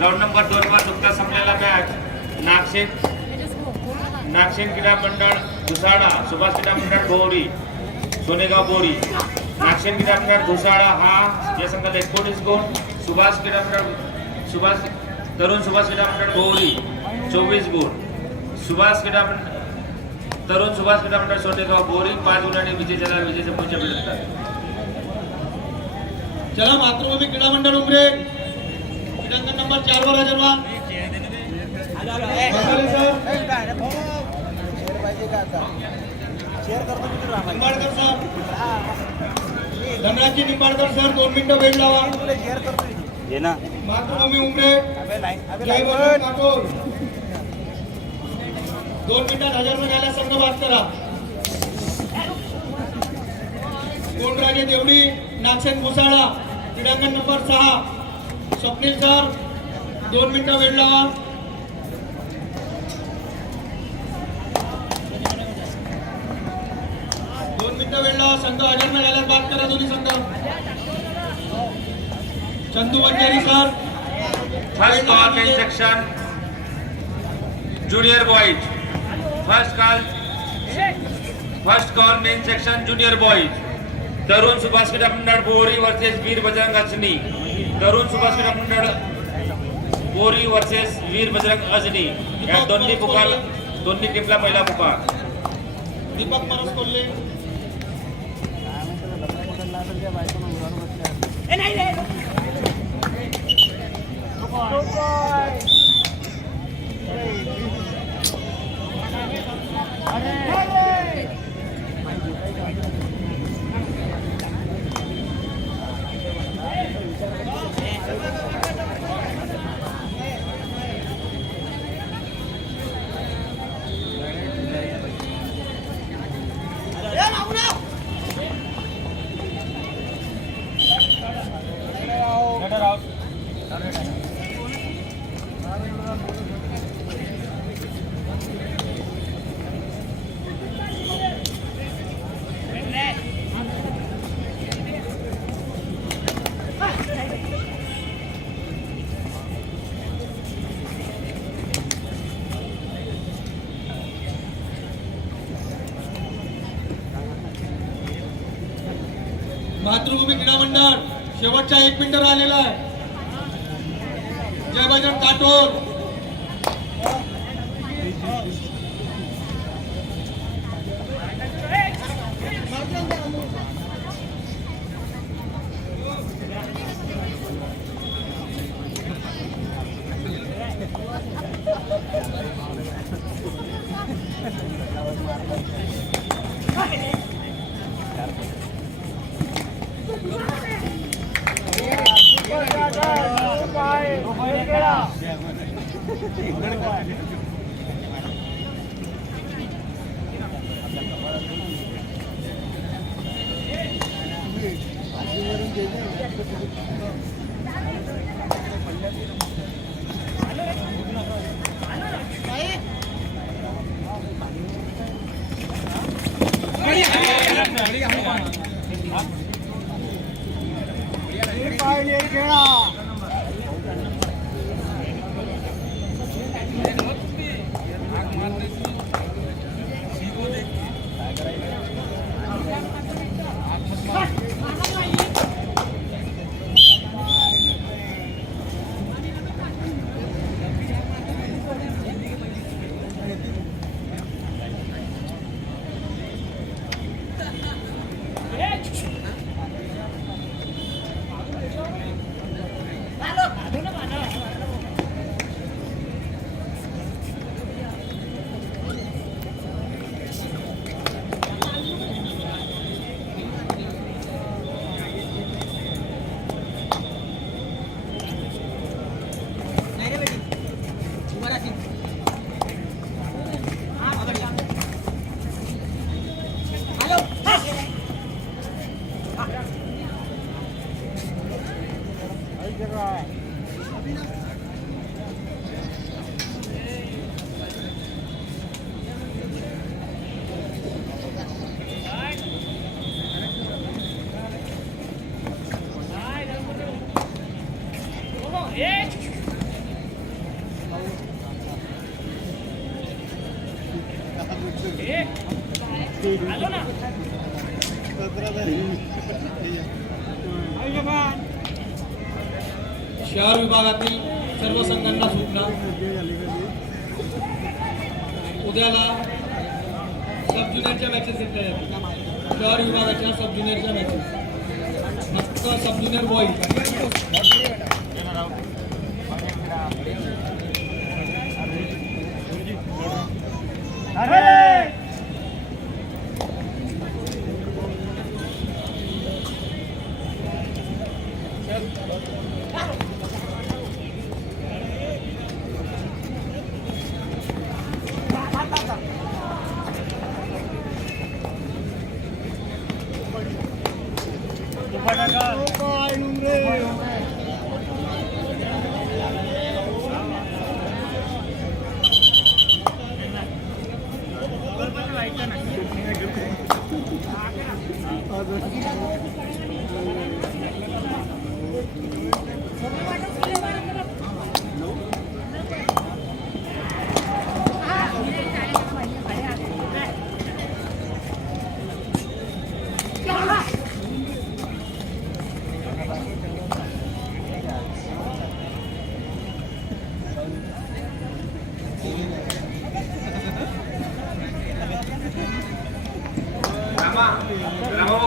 Round number 2 वर नुकताच संपलेला मॅच नागशेन क्रीडा मंडळ घुसाडा सुभाष क्रीडा मंडळ बोरी सोनेगाव बोरी। नागशेन क्रीडा मंडळ घुसाडा हा या संघाला 19 गुण, तरुण सुभाष क्रीडा मंडळ बोरी 24 गुण, तरुण सुभाष क्रीडा मंडळ सोनेगाव बोरी 5 गुणांनी विजेत्याला विजेचे पुढच्या मिळतात। चला मातृभूमी क्रीडा मंडळ उमरे क्रीडांगण नंबर 4 वर हजर व्हा। निंबाळकर सर, धनराजी निंबाळकर सर 2 मिनिटं वेळ लावा। मातृभूमी उमरे जय बजरंग काटोल 2 मिनिटात हजर झाला संघ बाद करा। कोणराजे देवडी नागशेन घुसाळा क्रीडांगण नंबर 6 स्वप्नील सर 2 मिनिटं वेळ लावा। संघ हजर न झाल्यास बात करा दोन्ही संघ। Chandu Vanjari sir first call main section junior boys. First call main section junior boys. Tarun Subhash Krida Mandal Bori versus Veer Bajrang Ajni. Tarun Subhash Krida Mandal Bori versus Veer Bajrang Ajni या दोन्ही टीमला पहिला पुकार। दीपक मनोज कोल्हे मातृभूमी क्रीडा मंडळ शेवटच्या 1 मिनिट राहिलेला आहे। जय बजरंग काटोल शहर विभागातील सर्व संघांना सूचना, उद्याला सब ज्युनियरच्या मॅचेस येत आहेत. शहर विभागाच्या सब ज्युनियरच्या मॅचेस, फक्त सब ज्युनियर बॉईज.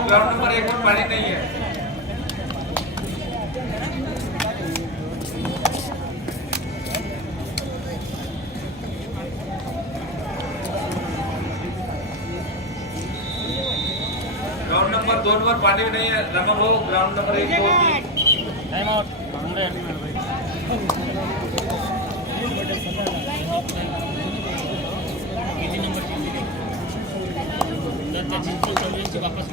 ग्राउंड नंबर 1 पर पानी नहीं है. ग्राउंड नंबर 2 पर पानी नहीं है. रमा भाऊ ग्राउंड नंबर 1 2 3 टाइम आउट. वापस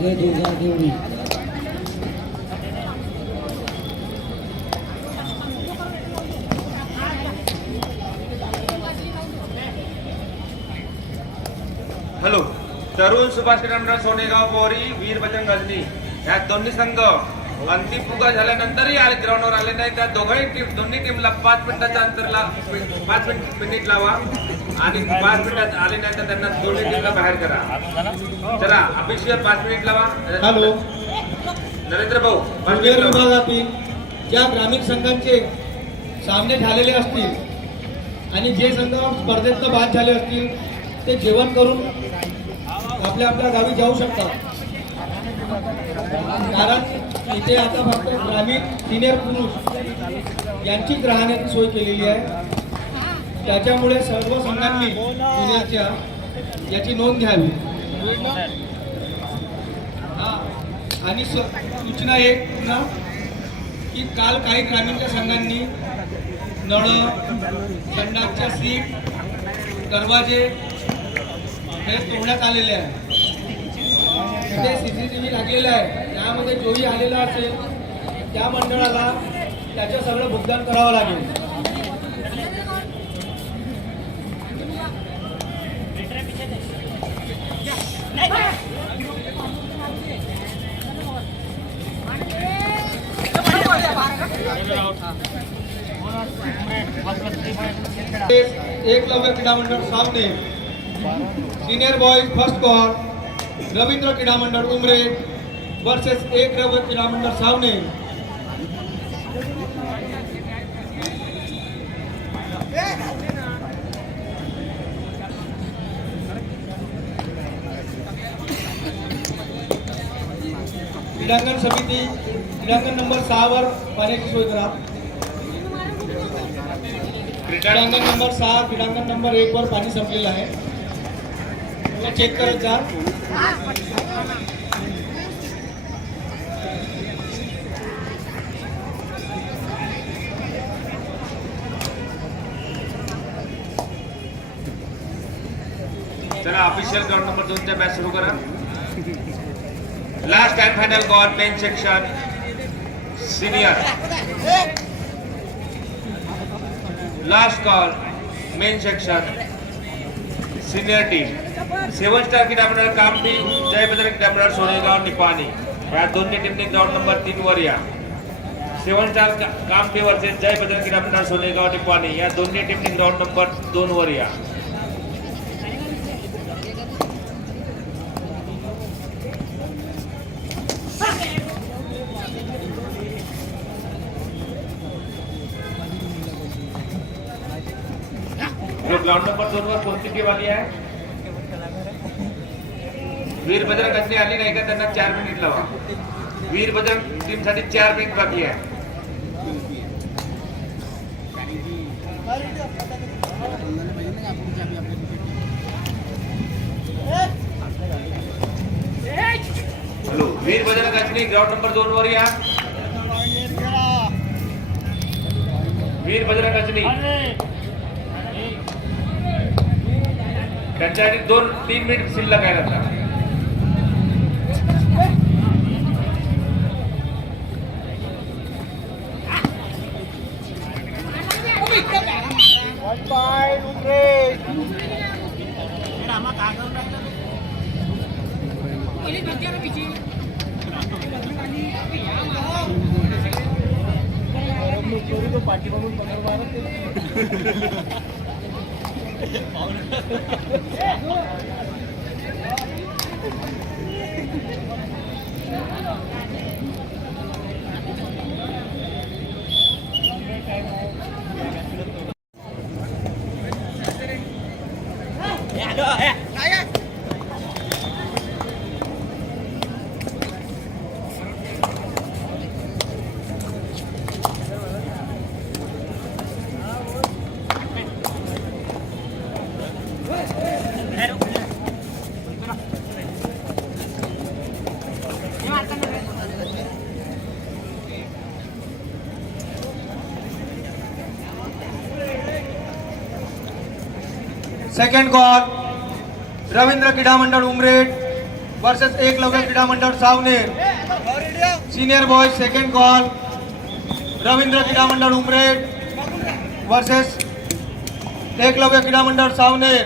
जय दुर्गा देवड़ी. हॅलो. तरुण सुभाष क्रीडा सोनेगाव बोरी वीर बजरंग गजनी या दोन्ही संघ अंतिम पुगा झाल्यानंतरही आले ग्राउंडवर आले नाही. त्या दोन्ही टीमला 5 मिनिटाच्या अंतरला 5 मिनिट लावा आणि 5 मिनिटात आले नाही तर त्यांना दोन्ही टीमला बाहेर करा. चला ऑफिशियल 5 मिनिट लावा. हॅलो. नरेंद्र भाऊ ज्युनियर विभागातील ज्या ग्रामीण संघांचे सामने झालेले असतील आणि जे संघ स्पर्धेतनं बाद झाले असतील ते जेवण करून आपल्या आपल्या गावी जाऊ शकतात. कारण इथे आता फक्त ग्रामीण सिनियर पुरुष यांचीच राहण्याची सोय केलेली आहे. त्याच्यामुळे सर्व संघांनी जुनियरच्या याची नोंद घ्यावी. आणि सूचना एक पुन्हा की काल काही ग्रामीणच्या संघांनी नळ, संडासच्या सीट, दरवाजे हे तोडण्यात आलेले आहे. तिथे CCTV लागलेला आहे. त्यामध्ये जोही आलेला असेल त्या मंडळाला त्याचं सगळं भुगतान करावं लागेल. एकलव्य क्रीडा Mandal Savne senior boys first call Ravindra क्रीडा मंडळ उमरे वर्सेस एकलव्य क्रीडा मंडळ सावने. क्रीडांगण समिती क्रीडांगण नंबर 6 वर पाण्याची सोय करा. क्रीडांगण नंबर 6 क्रीडांगण नंबर 1 वर पाणी संपलेलं आहे. मला चेक करत जा. चला ऑफिशियल ग्राउंड नंबर 2 चा मॅच सुरू करा. Last and final call main section senior. Last call main section senior team 7 star क्रीडा मंडळ कामठी जय बजरंग क्रीडा मंडळ सोनेगाव निपाणी या दोन्ही टीमने ग्राउंड नंबर 3 वर या. 7 स्टार कामठी वर्सेस जय बजरंग क्रीडा मंडळ सोनेगाव निपाणी या दोन्ही टीमने ग्राउंड नंबर 2 वर या. ग्राउंड नंबर 2 वर कोणती टीम आली आहे? वीर बजरंग अजून आली नाही का? त्यांना 4 मिनिट लावा. वीर बजरंग टीम साठी 4 मिनिट बाकी आहे. हॅलो वीर बजरंग अजून ग्राउंड नंबर 2 वर या. वीर बजरंग अजून त्यांच्यासाठी 2-3 मिनिट शिल्लक आहे आता. पाठी बघून सेकंड कॉल रवींद्र क्रीडा मंडळ उमरेड वर्सेस एकलव्य क्रीडा मंडळ Savner. Senior boys second call Ravindra क्रीडा मंडळ उमरेड वर्सेस एकलव्य क्रीडा मंडळ Savner.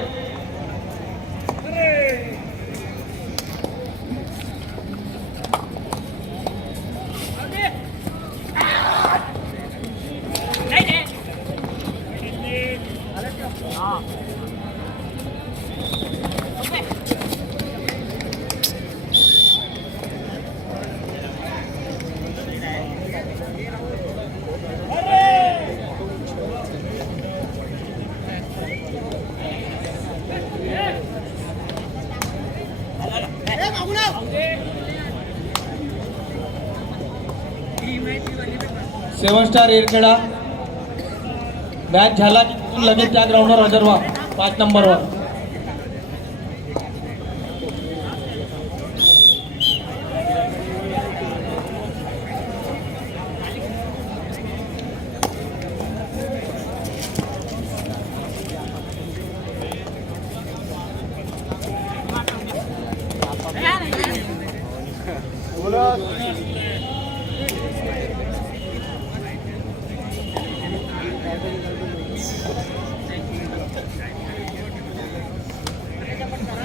Seven star Erkheda match झाला की लगेच त्या ग्राउंडवर हजर व्हा 5 नंबरवर.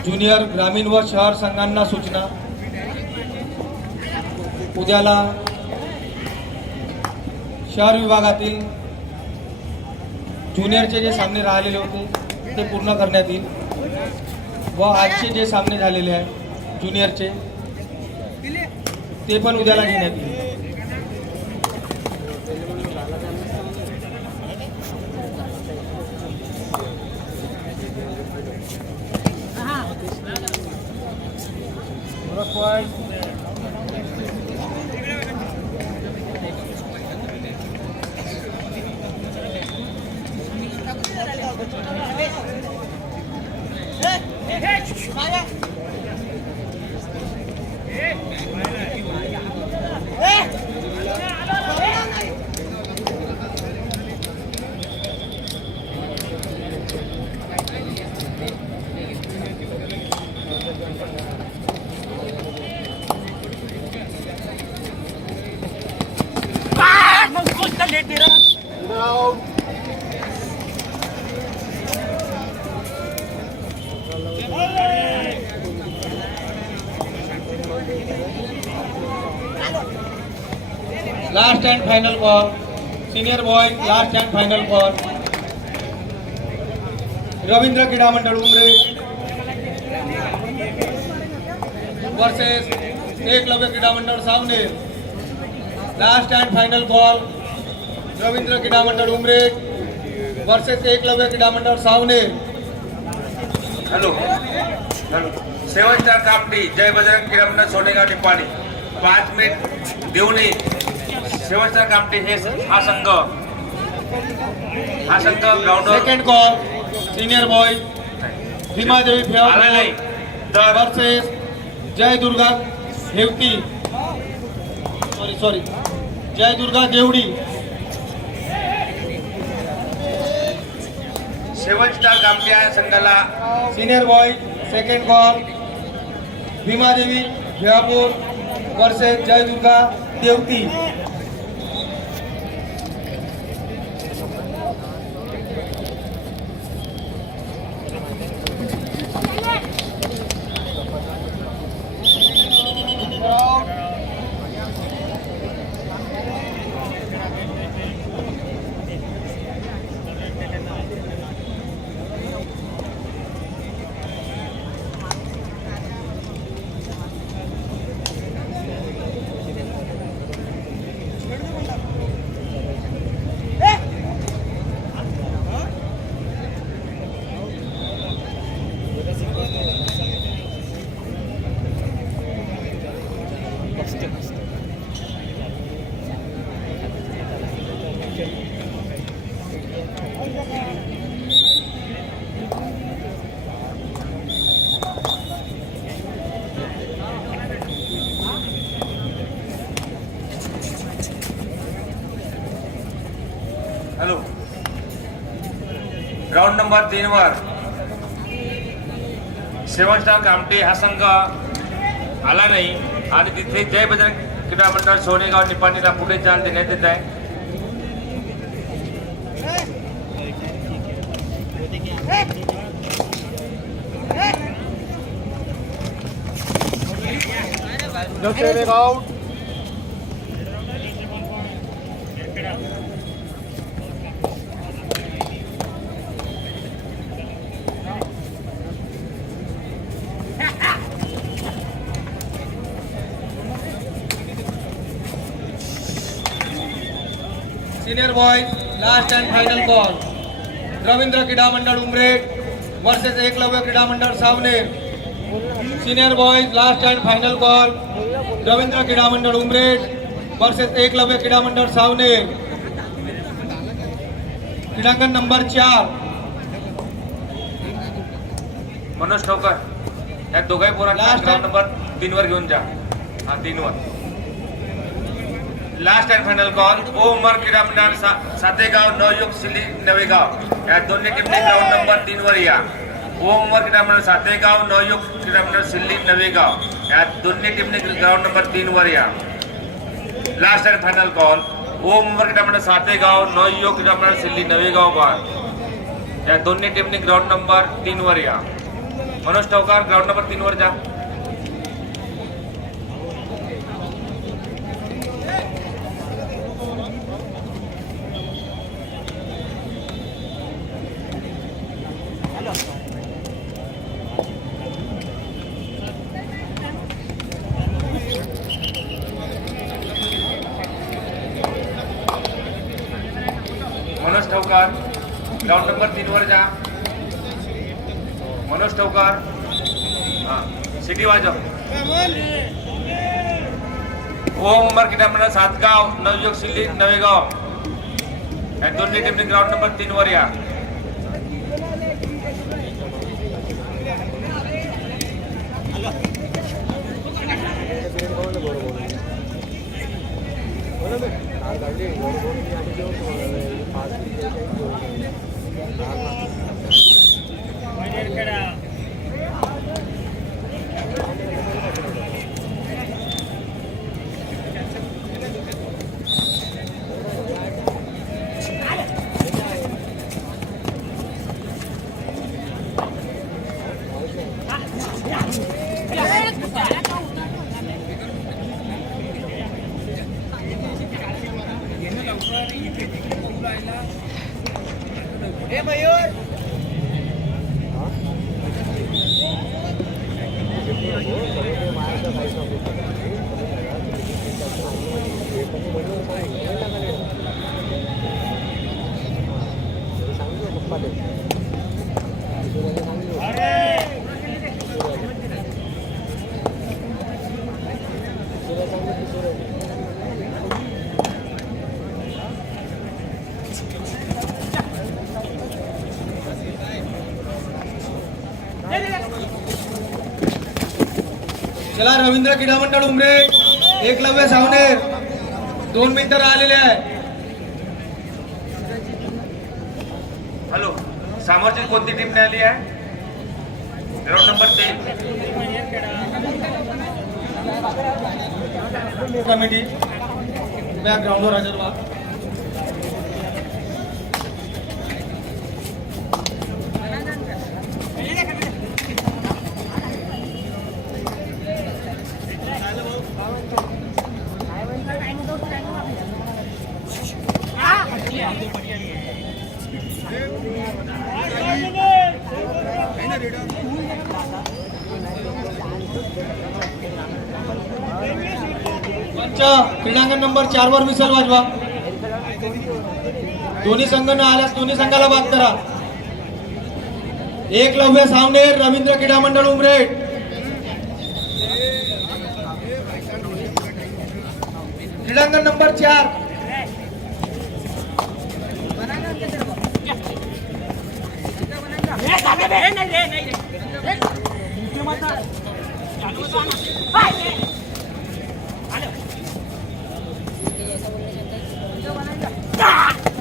ज्युनियर ग्रामीण व शहर संघांना सूचना. उद्याला शहर विभागातील ज्युनियरचे जे सामने राहिलेले होते ते पूर्ण करण्यात येईल व आजचे जे सामने झालेले आहे ज्युनियरचे ते पण उद्याला घेण्यात येईल. Last and final ball senior boy last and final ball Ravindra क्रीडा मंडळ उमरे वर्सेस एकलव्य क्रीडा मंडळ Saoner. Last and final ball Ravindra क्रीडा मंडळ उमरे वर्सेस एकलव्य क्रीडा मंडळ सावनेर. हॅलो हॅलो 7 स्टार कापडी जय बजरंग क्रीडा मंडळ सोनेगाव निपाणी 5 मिनिट देऊन 7 स्टार कापडी हे हा संघ ग्राउंडवर second call senior boy Bhimadevi आला नाही तर वर्सेस जय दुर्गा हेवती सॉरी जय दुर्गा देवडी. 7 स्टार कापडी या संघाला senior boy second call Bhimadevi Bhiwapur versus Jai Durga Devti. Hello ground number 3 वर 7 स्टार कामठी हा संघ आला नाही आणि तिथे जय बजरंग क्रीडा मंडळ सोनेगाव निपाणीला पुढे चाल देण्यात येत आहे. Senior boy last and final call Ravindra क्रीडा मंडळ उमरेड वर्सेस एकलव्य क्रीडा मंडळ Saoner. Senior boy last and final call Ravindra क्रीडा मंडळ उमरेड वर्सेस एकलव्य क्रीडा मंडळ सावनेर. क्रीडांगण नंबर 4 मनोज ठोकर या दोघाही पोरांना Last ग्राउंड नंबर 3 वर घेऊन जा. हा 3 वर last and final call Omar क्रीडा मंडळ सातेगाव नवयुग सिल्ली नवेगाव या दोन्ही टीमने ग्राउंड नंबर 3 वर या. ओमर क्रीडा मंडळ सातेगाव नवयुग क्रीडा मंडळ सिल्ली नवेगाव या दोन्ही टीमने ग्राउंड नंबर 3 वर या. Last and final call Omar क्रीडा मंडळ सातेगाव नवयुग क्रीडा मंडळ सिल्ली नवेगाव या दोन्ही टीमने ग्राउंड नंबर 3 वर या. मनोज ठोकर ग्राउंड नंबर 3 वर जा. 3 वर जा. मनोज टवकर. हा सिटी वाजव. ओम उमर क्रीडा मंडळ सातगाव, नवयुग शिल्ली नवेगाव या दोन्ही टीमने ग्राउंड नंबर 3 वर या. चला रवींद्र क्रीडा मंडळ उमरे, एकलव्य सावनेर 2 मिनिटं राहिलेले आहे. हॅलो, सामोरची कोणती टीम आली आहे? Ground number 3. कमिटी बॅक ग्राउंडवर हजर व्हा. क्रीडांगण नंबर 4 वर विसल वाजवा. दोन्ही संघ न आल्यास दोन्ही संघाला बाद करा. एकलव्य सावनेर, रवींद्र क्रीडा मंडळ उमरे. क्रीडांगण नंबर 4.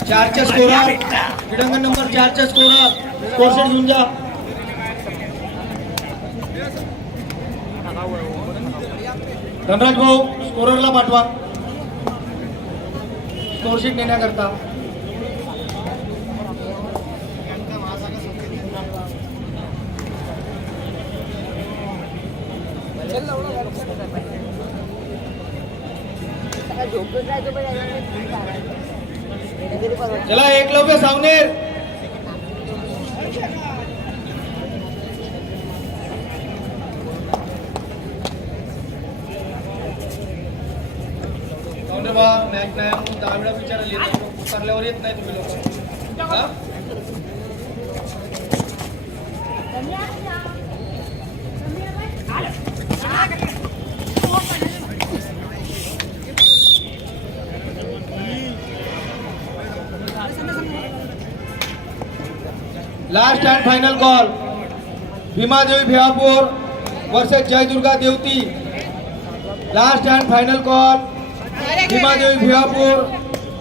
चारच्या स्कोरर, क्रीडांगण नंबर 4च्या स्कोरर स्कोरशीट घेऊन जा. धनराज भाऊ स्कोररला पाठवा स्कोरशीट नेण्याकरता. चला एकलव्य सावनेर. मॅच नाही 10 वेळा विचारायला येत, उतरल्यावर येत नाही तुम्ही लोक. Last and final call, Bhimadevi Bhiwapur versus Jai Durga Devti. Last and final call, Bhimadevi Bhiwapur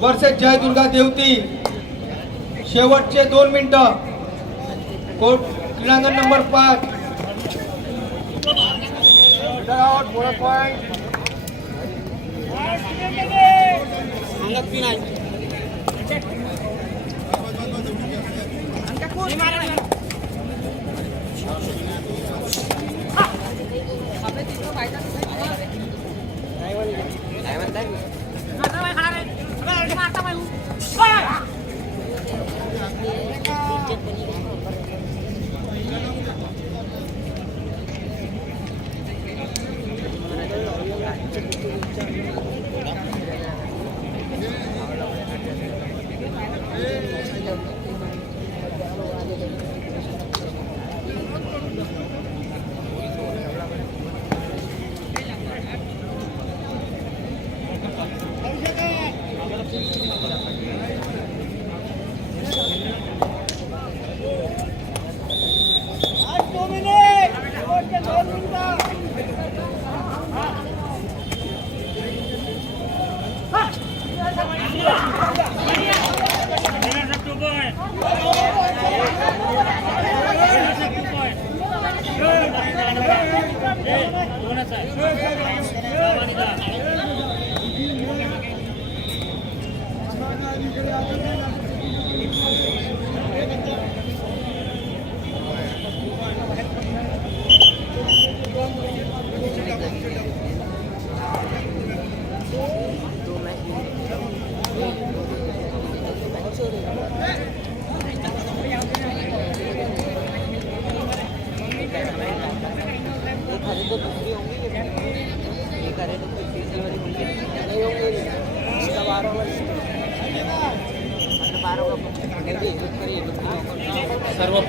versus Jai Durga Devti. शेवटचे 2 मिनिटं. कोर्ट क्रीडांगण नंबर 5.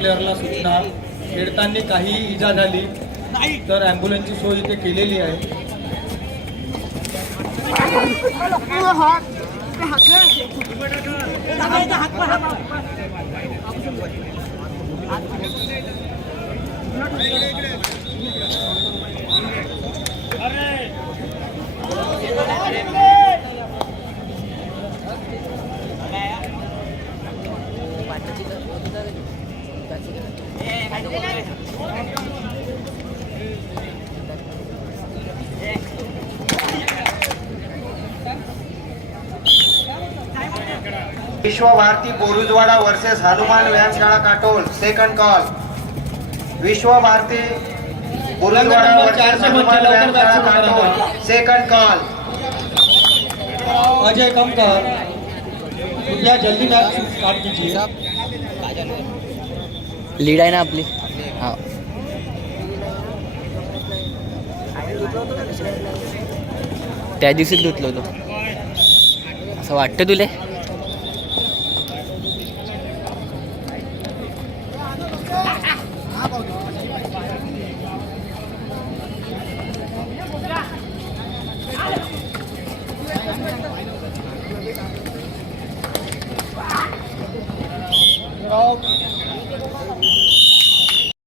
प्लेअरला सूचना, खेळताना काहीही इजा झाली तर ॲम्ब्युलन्सची सोय इथे केलेली आहे. विश्व भारती बोरुजवाड़ा वर्सेस हनुमान व्यायामशाला काटोल सेकंड कॉल. विश्व भारती बोरुजवाड़ा वर्सेस हनुमान व्यायामशाला काटोल सेकंड कॉल. अजय कमकर, कृपया जल्दी मैच स्टार्ट कीजिए. लीड आहे ना आपली. हां त्या दिवशीच धुतलो होतो असं वाटतं तुले.